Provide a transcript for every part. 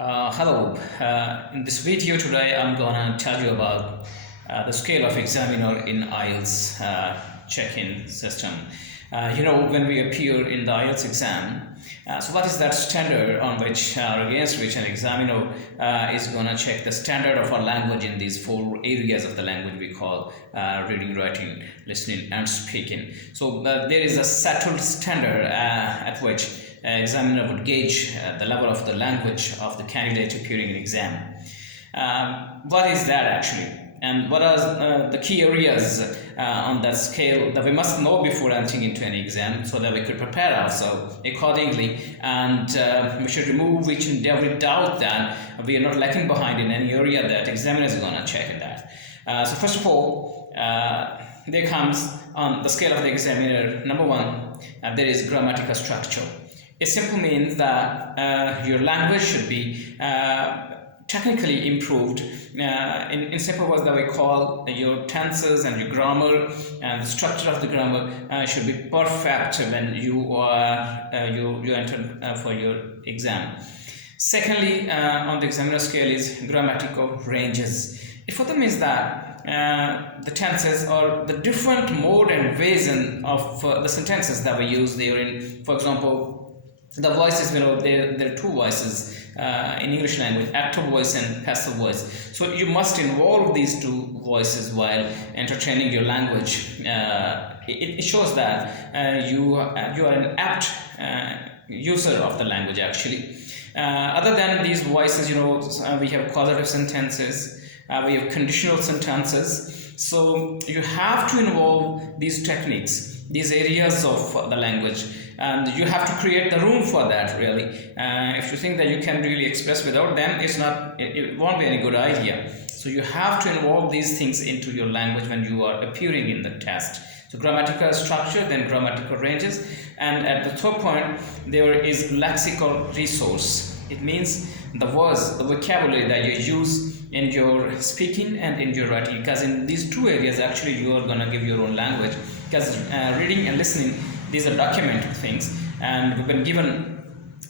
Hello. In this video today, I'm gonna tell you about the scale of examiner in Ielts check-in system. When we appear in the Ielts exam, so what is that standard on which or against which an examiner is gonna check the standard of our language in these four areas of the language we call reading, writing, listening, and speaking. So there is a settled standard at which examiner would gauge the level of the language of the candidate appearing in exam. What is that actually? And what are the key areas on that scale that we must know before entering into any exam so that we could prepare ourselves accordingly, and we should remove each and every doubt that we are not lacking behind in any area that examiner is going to check in that. So first of all, there comes on the scale of the examiner, number one, there is grammatical structure. It simply means that your language should be technically improved. In simple words, that we call your tenses and your grammar and the structure of the grammar should be perfect when you enter for your exam. Secondly, on the examiner scale is grammatical ranges. It further means that the tenses or the different mode and ways of the sentences that we use there in, for example, the voices, there are two voices in English language, active voice and passive voice. So you must involve these two voices while entertaining your language. It shows that you are an apt user of the language actually. Other than these voices, we have causative sentences, we have conditional sentences. So you have to involve these techniques, these areas of the language, and you have to create the room for that really. If you think that you can really express without them, it won't be any good idea. So you have to involve these things into your language when you are appearing in the test. So grammatical structure, then grammatical ranges, and at the third point there is lexical resource. It means the words, the vocabulary that you use in your speaking and in your writing, because in these two areas actually you are going to give your own language, because reading and listening, these are documented things, and we've been given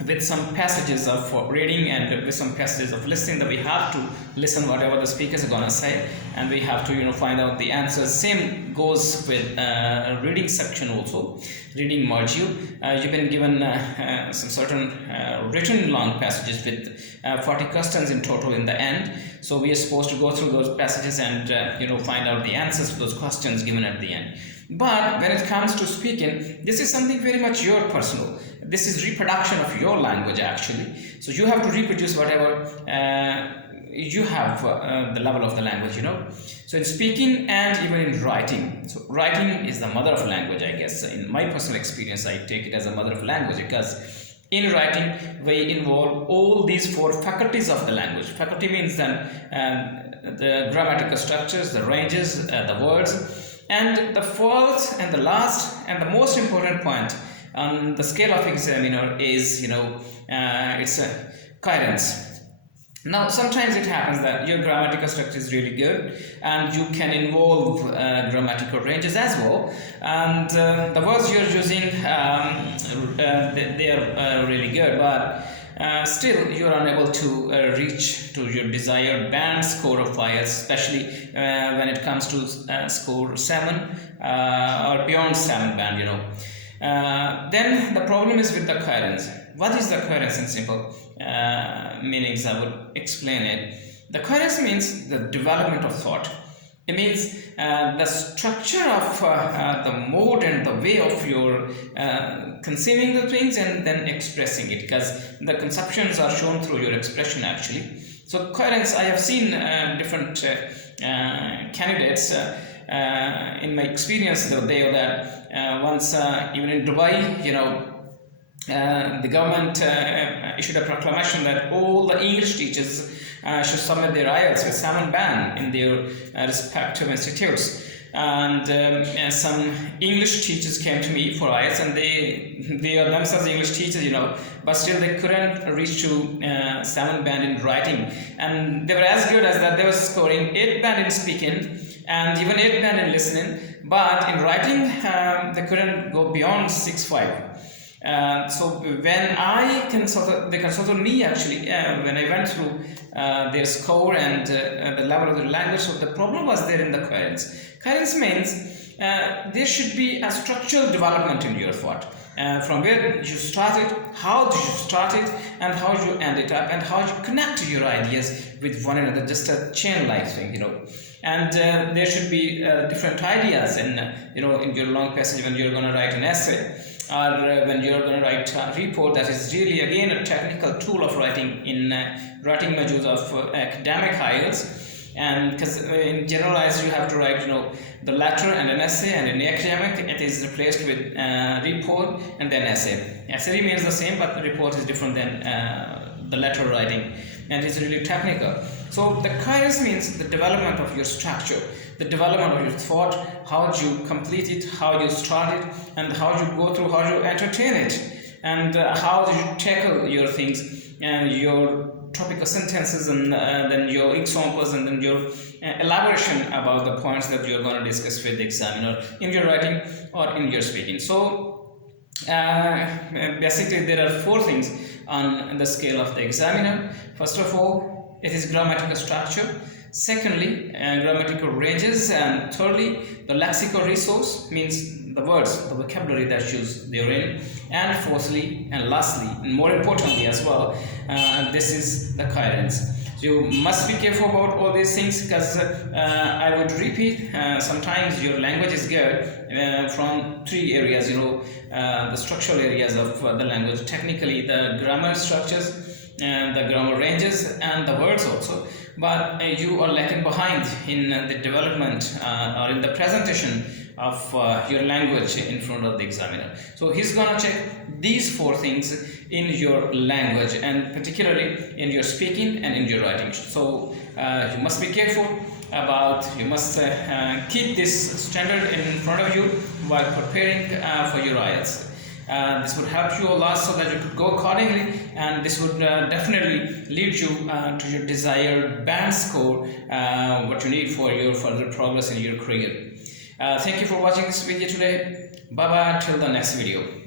with some passages of reading and with some passages of listening that we have to listen whatever the speakers are going to say, and we have to find out the answers. Same goes with reading section also, reading module. You've been given some certain written long passages with 40 questions in total in the end. So we are supposed to go through those passages and find out the answers to those questions given at the end. But when it comes to speaking, this is something very much your personal. This is reproduction of your language actually. So you have to reproduce whatever you have the level of the language, So in speaking and even in writing. So writing is the mother of language, I guess. In my personal experience, I take it as a mother of language, because in writing we involve all these four faculties of the language. Faculty means then the grammatical structures, the ranges, the words. And the fourth and the last and the most important point on the scale of examiner is, it's a coherence. Now, sometimes it happens that your grammatical structure is really good and you can involve grammatical ranges as well. And the words you're using, they are really good, but still you're unable to reach to your desired band score of IELTS, especially when it comes to score 7 or beyond 7 band, Then the problem is with the coherence. What is the coherence in simple meanings? I would explain it. The coherence means the development of thought. It means the structure of the mode and the way of your conceiving the things and then expressing it, because the conceptions are shown through your expression actually. So coherence, I have seen different candidates in my experience though, that once even in Dubai, the government issued a proclamation that all the English teachers should submit their IELTS with 7 band in their respective institutes. And some English teachers came to me for IELTS, and they are themselves English teachers, but still they couldn't reach to 7 band in writing, and they were as good as that. They were scoring 8 band in speaking and even 8 band in listening, but in writing they couldn't go beyond 6.5. So when they consulted me actually when I went through their score and the level of the language. So the problem was there in the coherence. Coherence means there should be a structural development in your thought. From where you started, how did you start it, and how you end it up, and how you connect your ideas with one another, just a chain-like thing, And there should be different ideas in in your long passage when you're going to write an essay, or when you're going to write a report. That is really again a technical tool of writing in writing modules of academic Ielts. And because in general Ielts you have to write the letter and an essay, and in the academic it is replaced with report and then essay. Essay remains the same, but the report is different than the letter writing, and it's really technical. So the coherence means the development of your structure, the development of your thought, how you complete it, how you start it, and how you go through, how you entertain it, and how you tackle your things and your topical sentences, and then your examples, and then your elaboration about the points that you're going to discuss with the examiner in your writing or in your speaking. So basically there are 4 things on the scale of the examiner. First of all, it is grammatical structure. Secondly, grammatical ranges. And thirdly, the lexical resource, means the words, the vocabulary that's used therein. And fourthly and lastly, and more importantly as well, this is the coherence. So you must be careful about all these things, because I would repeat, sometimes your language is good from 3 areas, the structural areas of the language, technically the grammar structures, and the grammar ranges, and the words also. But you are lacking behind in the development or in the presentation of your language in front of the examiner. So he's gonna check these 4 things in your language, and particularly in your speaking and in your writing. So you must be careful about, you must keep this standard in front of you while preparing for your Ielts. This would help you a lot, so that you could go accordingly, and this would definitely lead you to your desired band score, what you need for your further progress in your career. Thank you for watching this video today. Bye bye till the next video.